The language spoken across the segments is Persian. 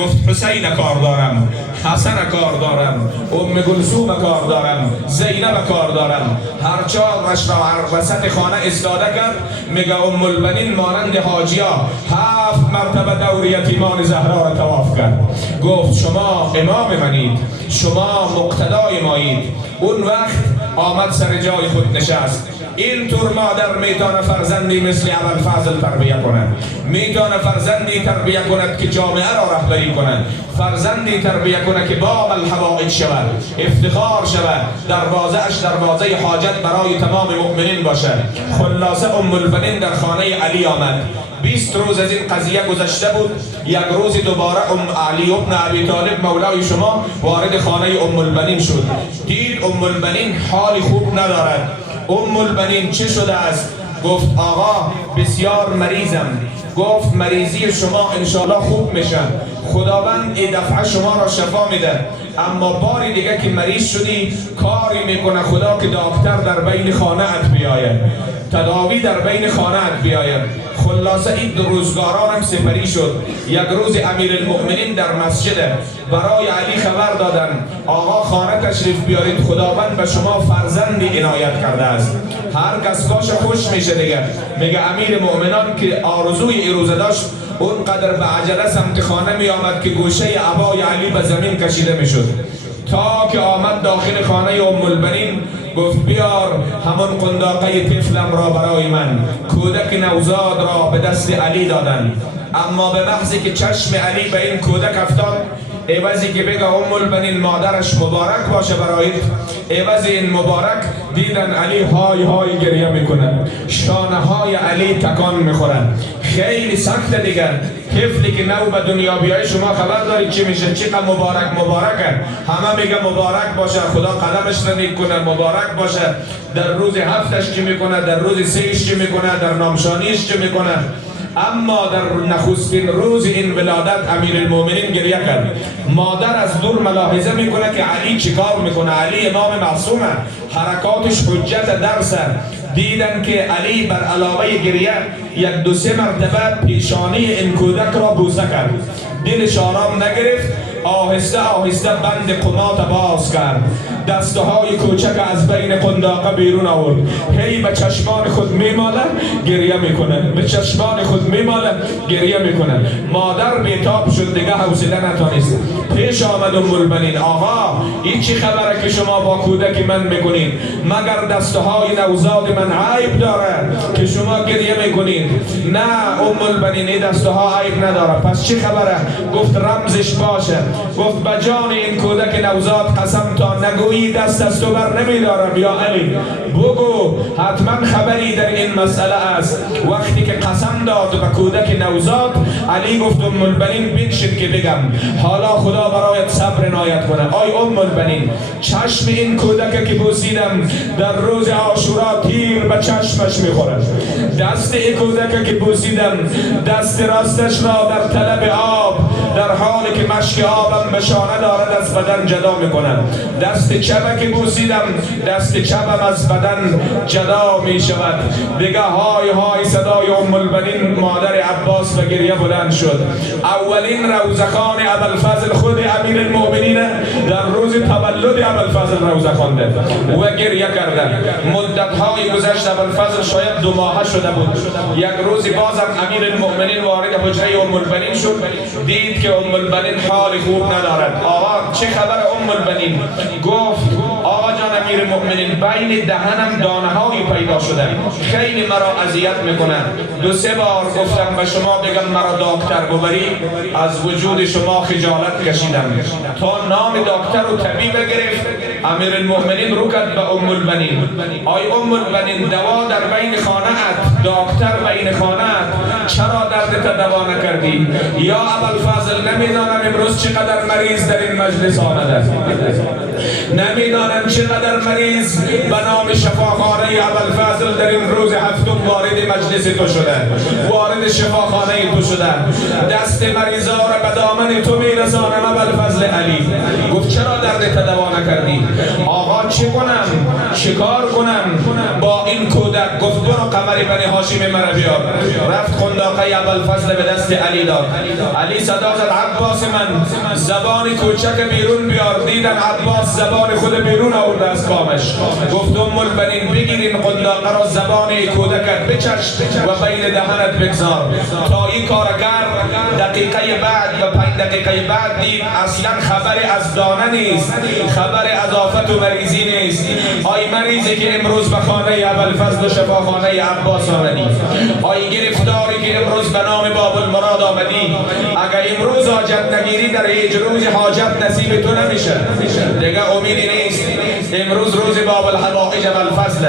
گفت حسین کار دارم، حسن کار دارم، ام کلثوم کار دارم، زینب کار دارم. هر چهارش را هر وسط خانه استاده کرد. میگه ام البنین مانند حاجیا 7 مرتبه دور یتیمان زهرا را طواف کرد. گفت شما امام منید، شما مقتدای مایید. اون وقت آمد سر جای خود نشست. اینطور مادر میتونه فرزندی مثل ابوالفضل تربیه کند، میتونه فرزندی تربیه کند که جامعه را رهبری کند، فرزندی تربیه کند که باب الحوائج شود، افتخار شود، دروازه حاجت برای تمام مؤمنین باشد. خلاصه ام البنین در خانه علی آمد. 20 روز از این قضیه گذشته بود. یک روز دوباره علی ابن ابی طالب مولای شما وارد خانه ام البنین شد. دید ام البنین حال خوب ندارد. ام البنین چه شده است؟ گفت آقا بسیار مریضم. گفت مریضی شما انشالله خوب میشه، خداوند این دفعه شما را شفا میده، اما باری دیگه که مریض شدی کاری میکنه خدا که دکتر در بین خانه ات بیاید، تداوی در بین خانه ات بیاید. خلاصه این روزگاران هم سپری شد. یک روز امیر المؤمنین در مسجد برای علی خبر دادن آقا خانه تشریف بیارید، خداوند به شما فرزندی عنایت کرده است. هر کس باشه خوش میشه دیگه. میگه امیر مؤمنان که آرزوی این روزه داشت، اونقدر به عجله سمت خانه می آمد که گوشه عبای علی به زمین کشیده می شد. تا که آمد داخل خانه ام البنین گفت بیار همون قنداقه طفلم را برای من. کودک نوزاد را به دست علی دادن، اما به محضی که چشم علی به این کودک افتاد، عوضی که بگه ام البنین مادرش مبارک باشه برایت، عوض این مبارک دیدن علی های های گریه میکنه، شانه های علی تکان میخوره. خیلی سخته دیگر. طفلی که نو به دنیا بیای شما خبر دارید چی میشه، چقدر مبارکه. همه میگه مبارک باشه، خدا قدمش را نیک کنه، مبارک باشه. در روز هفتش چی میکنه، در روز سهش چی میکنه، در نامشانیش چی میکنه. اما در نخستین روز این ولادت امیر المؤمنین گریه کرد. مادر از دور ملاحظه میکنه که علی چیکار میکنه. علی امام معصومه، حرکاتش حجت درسه. دیدن که علی بر علاوه گریه 1-2-3 مرتبه پیشانی این کودک را بوسه کرد. دلش آرام نگرفت، آهسته آهسته بند قمات باز کرد، دستهای کوچک از بین قنداقه بیرون آورد. هی به چشمان خود میماله گریه میکنه، به چشمان خود میماله گریه میکنه. مادر بیتاب شد دیگه، حوصله نتونست. پیش آمد ام البنین آقا این چی خبره که شما با کودک من میکنید؟ مگر دستهای نوزاد من عیب داره که شما گریه میکنید؟ نه ام البنین این دستها عیب نداره. پس چی خبره؟ گفت رمزش باشه. گفت به جان این کودک نوزاد قسم تا نگویی دست از تو بر نمیدارم یا علی. بگو حتما خبری در این مسئله است. وقتی که قسم داد به کودک نوزاد، علی گفت ام البنین بنشین که بگم، حالا خدا برایت صبر عنایت کنه. آی ام البنین، چشم این کودک که بوسیدم در روز عاشورا تیر به چشمش میخوره. دست این کودک که بوسیدم دست راستش را در طلب آب، در حالی که مشک آبم به شانه دارد از بدن جدا میکنم. دست چپ که بوسیدم دست چپم از بدن جدا می شود. دیگه های های صدای ام البنین مادر عباس به گریه بلند شد. اولین روزخوان ابوالفضل خود امیر المؤمنین در روز تولد ابوالفضل روزه خوانده و گریه کرده. مدت های گذشت، ابوالفضل شاید 2 ماه شده بود. یک روز بازم امیر المؤمنین وارد حجره ام البنین شد، دید که ام البنین حال خوب ندارد. آقا چه خبر ام البنین؟ گفت آقا جان امیر المؤمنین بین دهنم دانه هایی پیدا شده، خیلی مرا اذیت میکنه. 2-3 بار گفتم به شما بگم مرا دکتر ببری، از وجود شما خجالت کشیدم. تا نام دکتر و طبیب گرفت، امیر المؤمنین رو کرد به ام البنین. آی ام البنین دوا در بین خانه ات، دکتر بین خانه ات، چرا دردت دوا نکردی؟ یا ابوالفضل نمیدانم امروز چقدر مریض در این مجلس آمده، نمیدانم چقدر مریض به نام شفاخانه ابوالفضل در این روز هفتم وارد مجلس تو شده، وارد شفاخانه تو شده. دست مریضا را به دامن تو میرسانم ابوالفضل علی. گفت چرا درد دوا نکردی؟ آقا چه کنم؟ چیکار کنم با این کودک؟ گفت برو قمر بنی هاشم مرا بیار. رفت خنداقه ابوالفضل به دست علی داد. علی صدا زد عباس من زبان کوچک بیرون بیار. دیدم عباس زبان خود بیرون آورده از کامش. گفت ام البنین بگیر این خنداقه را زبان کودکت بچش و بین دهنت بگذار. تا این کار کرد دقیقه بعد و 5 دقیقه بعد دید اصلا خبری از دانه نیست، خبر از آفت و مریضی نیست. آی مریضی که امروز به خانه ابوالفضل و شفاخانه عباس آمدی، آی گرفتاری که امروز به نام باب المراد آمدی، اگر امروز حاجت نگیری در هیچ روز حاجت نصیب تو نمیشه، دیگه امیدی نیست. امروز روز باب الحوائج ابوالفضل،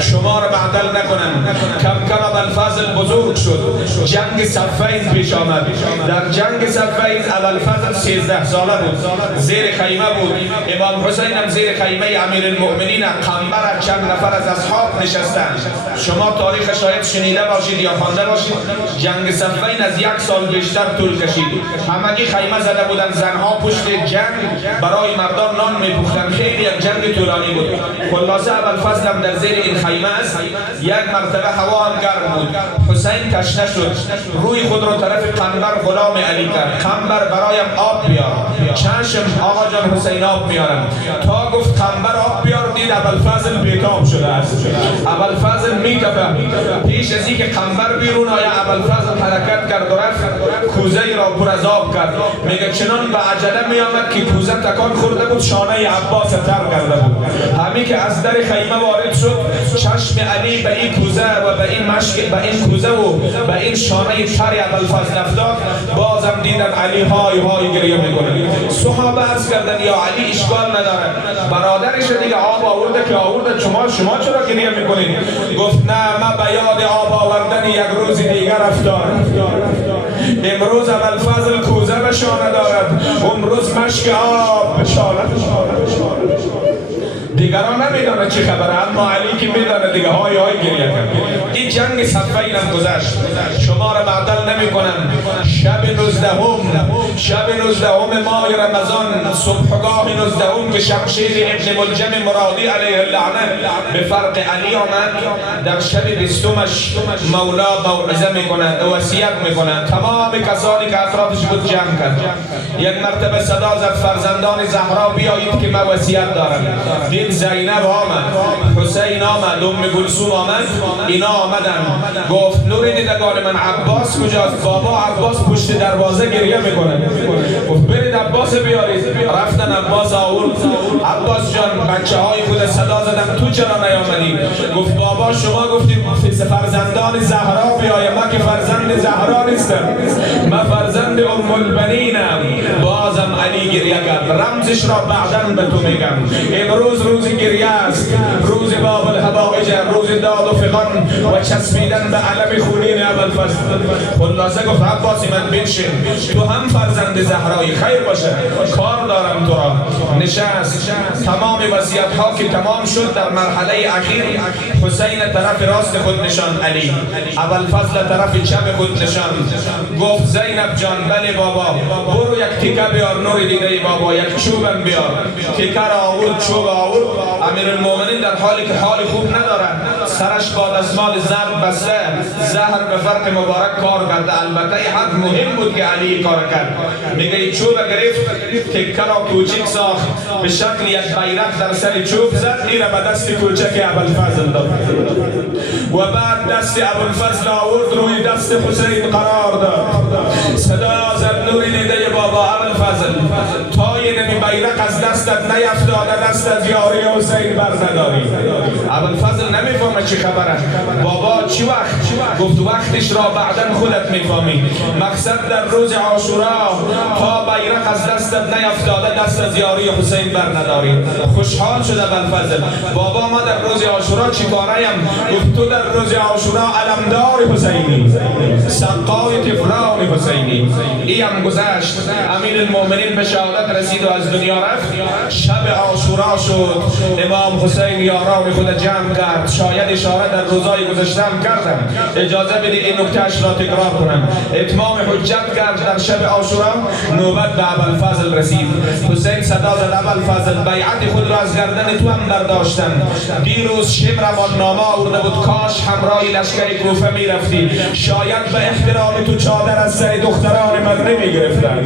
شما را معطل نکنن. کم کم ابوالفضل بزرگ شد. جنگ صفین پیش آمد. در جنگ صفین ابوالفضل 13 ساله بود، زیر خیمه بود. امام حسین هم زیر خیمه امیر المؤمنین قنبر چند نفر از اصحاب نشستند. شما تاریخ شاید شنیده باشید یا خوانده باشید. جنگ صفین از 1 سال بیشتر طول کشید. همگی خیمه زده بودن، زنها پشت جنگ برای مردان نان میپختند. خیلی یک جنگ طولانی بود. خلاصه ابوالفضل هم در زیر این خیمه است. یک مرتبه هوا هم گرم بود. حسین تشنه شد، روی خود رو طرف قنبر غلام علی کرد. قنبر برایم آب بیار. چشم آقا جان حسین آب میارم. تا گفت قنبر آب بیار، دید ابوالفضل بیتاب شده است. ابوالفضل میتپه. پیش از اینکه قنبر بیرون آیا ابوالفضل حرکت کرد و رفت کوزه را پر از آب کرد. میگه چنان به عجله میآمد که کوزه تکان خورده بود، شانه عباس تر کرده بود. همین که از در خیمه وارد شد، چشم علی به این کوزه و به این مشک، به این کوزه و به این شانه تر ابوالفضل افتاد. بازم دیدن علی های های گریه میکنه. صحابه عرض کردن یا علی اشکال نداره، برادرش دیگه آب آورده که آورده، شما چرا گریه میکنید؟ گفت نه، من به یاد آب آوردن یک روز دیگر افتاد. امروز ابوالفضل کوزه به شانه دارد، امروز مشک آب به شانه. دیگران نمیدانه چی خبره، اما علی که میدانه دیگه های های گریه کرد. این جنگ صفین هم گذشت، شما را معطل نمی کنم. شب 19 ماه رمضان، صبحگاه 19 که شمشیر ابن ملجم مرادی علیه اللعنه به فرق علی آمد. در شب 20مش مولا موعظه میکنه، وصیت میکنه. تمام کسانی که اطرافش بود جمع کرد. یک مرتبه صدا زد فرزندان زهرا بیایید که من وصیت دارم. دید زینب آمد، حسین آمد، ام کلثوم آمد، اینا آمدن. گفت نور دیدگان من عباس کجاست؟ بابا عباس پشت دروازه گریه میکنه. گفت برید عباس بیارید. رفتن عباس آورد. عباس جان بچه های خود صدا زدن تو چرا نیامدی؟ گفت بابا شما گفتید فرزندان زهرا بیایم، من که فرزند زهرا نیستم، من فرزند ام البنینم. بازم علی گریه کرد. رمزش را بعداً به تو میگم. امروز روز گریه است، روز باب الحوائج، روز داد و فغان و چسبیدن به علم خونین ابوالفضل. خلاصه گفت عباسی من بنشین، تو هم فرزند زهرایی، خیر باشه، کار دارم تو را. نشست. تمام وصیت ها که تمام شد، در مرحله اخیر حسین طرف راست خود نشان علی، ابوالفضل طرف چپ خود نشان. گفت زینب جان بله بابا، برو یک تیکه بیار نور دیده بابا، یک چوبم بیار. تیکه را آورد، چوب آورد. امیر المؤمنین در حالی که حال خوب نداره، سرش با دستمال زرد بسته، زهر به فرق مبارک کار کرده. البته حق مهم بود که علی کار کرد. میگه این چوب گرفت، تیکه را کوچک ساخت، به شکل یک بیرق در سر چوب زد، این را به دست کوچک ابوالفضل داد و بعد دست ابوالفضل آورد روی دست حسین قرار داد. صدا زد نور دیده بابا ابوالفضل، تا این بیرق از دستت نیفتاده، دست از یاری حسین بر نداری. ابوالفضل نمیفهمه چی خبره. بابا چی وقت؟ گفت وقتش را بعداً خودت میفهمی. مقصد در روز عاشورا تا بیرق از دستت نیفتاده، دست از یاری حسین بر نداری. خوشحال شد ابوالفضل. بابا ما در روز عاشورا چی کاریم؟ گفت تو در روز عاشورا علمدار حسینی، سقای طفلان حسینی. این گذشت. امیر المؤمنین به شهادت رسید و از دنیا رفت. شب عاشورا شد. امام حسین یاران خود جمع کرد. شاید اشاره در روزای گذشتم کردم، اجازه بدید این نکته اش را تکرار کنم. اتمام حجت کرد در شب عاشورا. نوبت به ابوالفضل رسید. حسین صدا زد ابوالفضل بیعت خود را از گردن تو هم برداشتن. دیروز شمرمان نامه آورده بود کاش همراه لشکر کوفه میرفتی، شاید به احترام تو چادر از سر دختران من نمیگرفتن،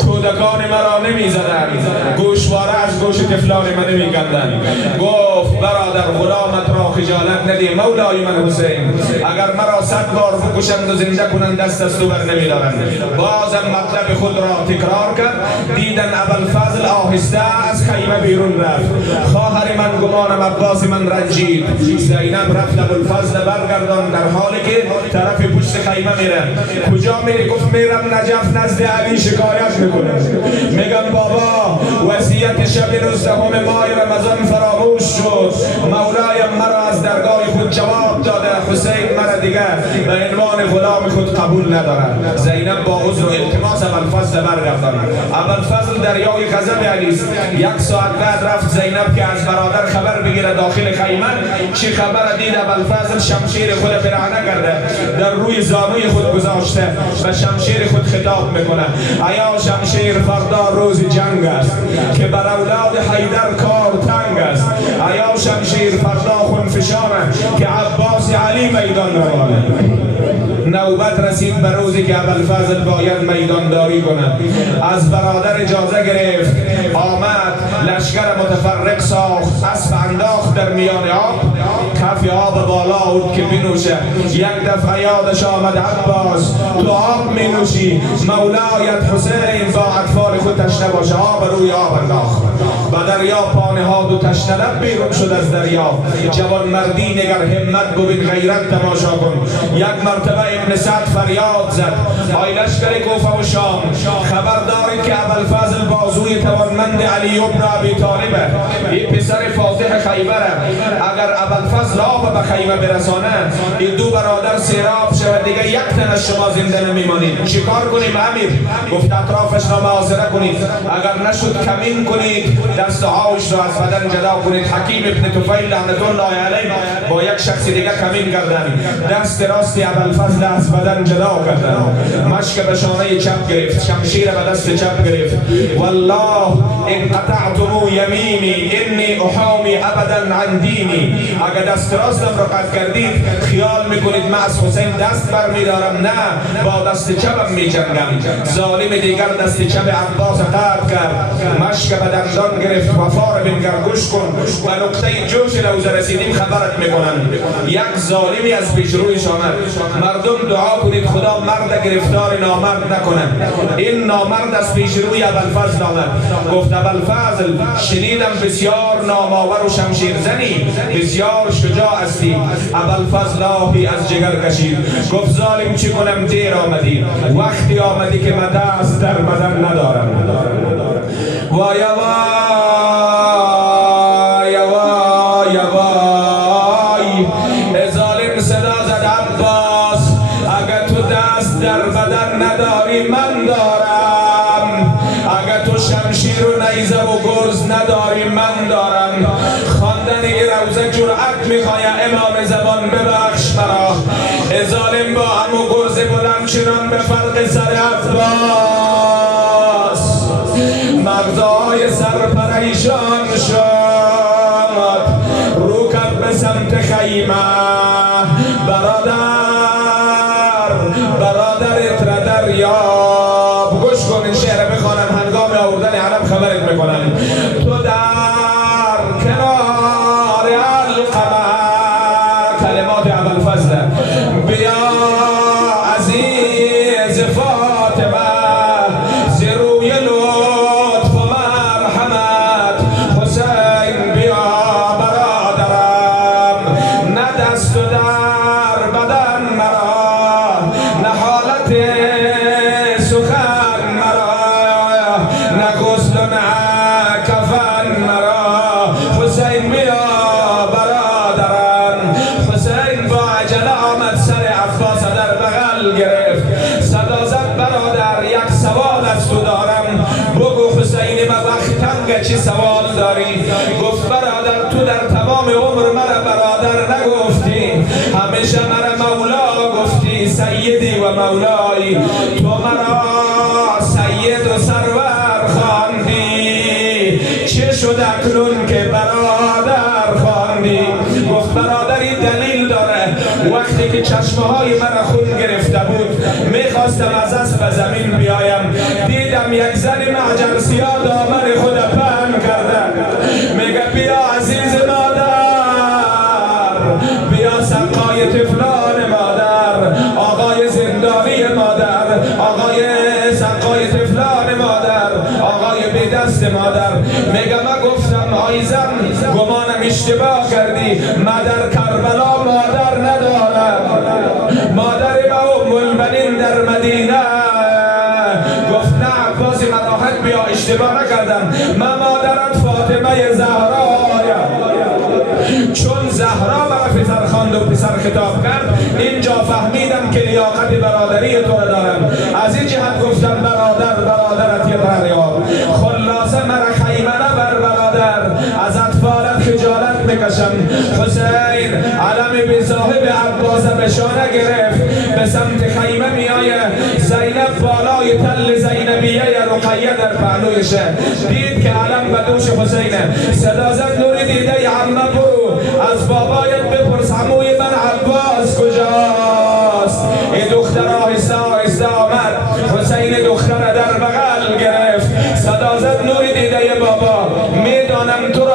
کودکان مرا نمیزدن، گوشواره از گوش طفلان من نمیکندن. گفت برادر غلامت را خجالت ندی مولای من حسین، اگر مرا 100 بار بکشند و زنده کنند دست از تو بر نمیدارند. بازم مطلب خود را تکرار کرد. دیدن ابوالفضل آهسته از خیمه بیرون رفت. خواهر من گمانم عباس من رنجید. زینب رفت ابوالفضل برگردان در حالی که طرف پشت خیمه میره. کجا میری؟ گفت میرم نجف نزد علی شکایت میکنم، میگم بابا وصیت شب 19 ماه رمضان فراموش شد، مولایم مرا از درگاه خود جواب داده، حسین مرا دیگر به عنوان غلام خود قبول ندارد. زینب با عذر و التماس ابوالفضل برگرداند. ابوالفضل دریای غضب علی است. 1 ساعت بعد رفت زینب که از برادر خبر بگیره داخل خیمه. چی خبر دید؟ ابوالفضل شمشیر خود برهنه کرده، در روی زانوی خود گذاشته، به شمشیر خود خطاب میکنه. ایا شمشیر فردا روز جنگ است که بر اولاد حیدر کار تنگ است. ایا شمشیر فردا خونفشانه که عباس علی میدان روانه. نوبت رسید به روزی که ابوالفضل باید میدانداری کند. از برادر اجازه گرفت، آمد لشکر متفرق ساخت، اسب انداخت در میان آب، کف آب بالا آورد که بنوشه. یک دفعه یادش آمد عباس تو آب می نوشی، مولایت حسین با اطفال خود تشنه باشه. آب روی آب انداخت، به دریا پا نهاد و تشنه لب بیرون شد از دریا. جوان مردی نگر همت ببین غیرت تماشا کن. یک مرتبه ابن سعد فریاد زد آی لشکر کوفه و شام، خبر دارید که ابوالفضل بازوی توانمند علی ابن ابی طالبه، این پسر فاتح خیبره. اگر ابوالفضل آب به خیمه برسانه این دو برادر سیراب شود، دیگه یک تن از شما زنده نمیمانید. چیکار کنیم امیر؟ گفت اطرافش را محاصره کنید، اگر نشد کمین کنید، دست هاش را از بدن جدا کنید. حکیم ابن طفیل لعنت الله علیه با یک شخص دیگه کمین کردن، دست راستی ابوالفضل از بدن جدا کردن، مشک به شانه چپ گرفت، شمشیر به دست چپ گرفت. والله ان قطعتم یمینی انی احامی ابدا عن دینی، اگر دست راستم را قطع کردید خیال میکنید من از حسین دست برمیدارم، نه با دست چپم میجنگم. ظالم دیگر دست چپ عباس قطع کرد، مشک به دندان گرفت. وفار بنگر گوش کن، و نقطه جوش لوزه رسیدیم خبرت میکنن. یک ظالمی از پیش رویش آمد. مردم دعا کنید خدا مرد گرفتار نامرد نکنه. این نامرد از پیش روی ابوالفضل آمد. گفت ابوالفضل شنیدم بسیار نامآور و شمشیر زنی، بسیار شجاع هستی. ابوالفضل آهی از جگر کشید. گفت ظالم چی کنم؟ دیر آمدی، وقتی آمدی که من دست در بدن ندارم. وای وای وای وای، ظالم صدا زد عباس اگر تو دست در بدن نداری من دارم، اگر تو شمشیر و نیزه و گرز نداری من دارم. خواندن این روزه جرأت میخوای امام زمان ببخش مرا. ظالم با همو گرز بلند چنان به فرق سر عباس مغزای سر پریشان شد، رو کرد به سمت خیمه. برادرت را دریاب. گوش کن این شعر بخوانم، هنگام آوردن علم خبرت میکنم. تو در کنار القمر، کلمات ابوالفضل، بیا عزیز فاطمه ز روی لطف و مرحمت، حسین بیا برادرم، نه دست و در بدن مرا، نه حالت سخن مرا، نه غسل و نه کفن مرا. حسین بیا برادرم. حسین با عجله آمد، سر عباس در بغل گرفت، صدا زد برادر یک سوال از تو دارم، بگو حسین ما وقت تنگ چی سوال داری؟ گفت برادر تو در تمام عمر مرا برادر نگفتی، همیشه مرا مولا گفتی، سیدی و مولایی. تو مرا سید و سرور وقتی که چشمه های من خون گرفته بود میخواستم از اسب به زمین بیایم، دیدم یک زن معجر سیاه دامن خود پهن کرده. میگه بیا عزیز مادر، بیا سقای طفلان مادر، آقای زندانی مادر، آقای سقای طفلان مادر، آقای بی دست مادر. میگه من گفتم آیزم گمانم اشتباه کردی، مادر کربلا مادر ندارد، مادر ما ام البنین در مدینه. گفت نه عباس مراحت بیا اشتباه نکردم، من مادرت فاطمه زهرایم. چون زهرا برای پسر خواند و پسر خطاب کرد، اینجا فهمیدم که لیاقت برادری تو را دارم. از این جهت گفتم برادرت یه برریاب. خلاصه مرا خیمنه بر برادر، از اطفالت خجالت میکشم. حسین علم بی صاحب عباس به شانه گرفت، به سمت خیمه میآیه. زینب بالای تل زینبیه رقیه در پهلویشه، دید که علم به دوش حسینه. صدا زد نوری دیده ی عمه برو از بابایت بپرس عموی من عباس کجاست. این دختر آهسته آهسته آمد، حسین دختر در بغل گرفت. صدا زد نوری دیده ی بابا، میدانم تو را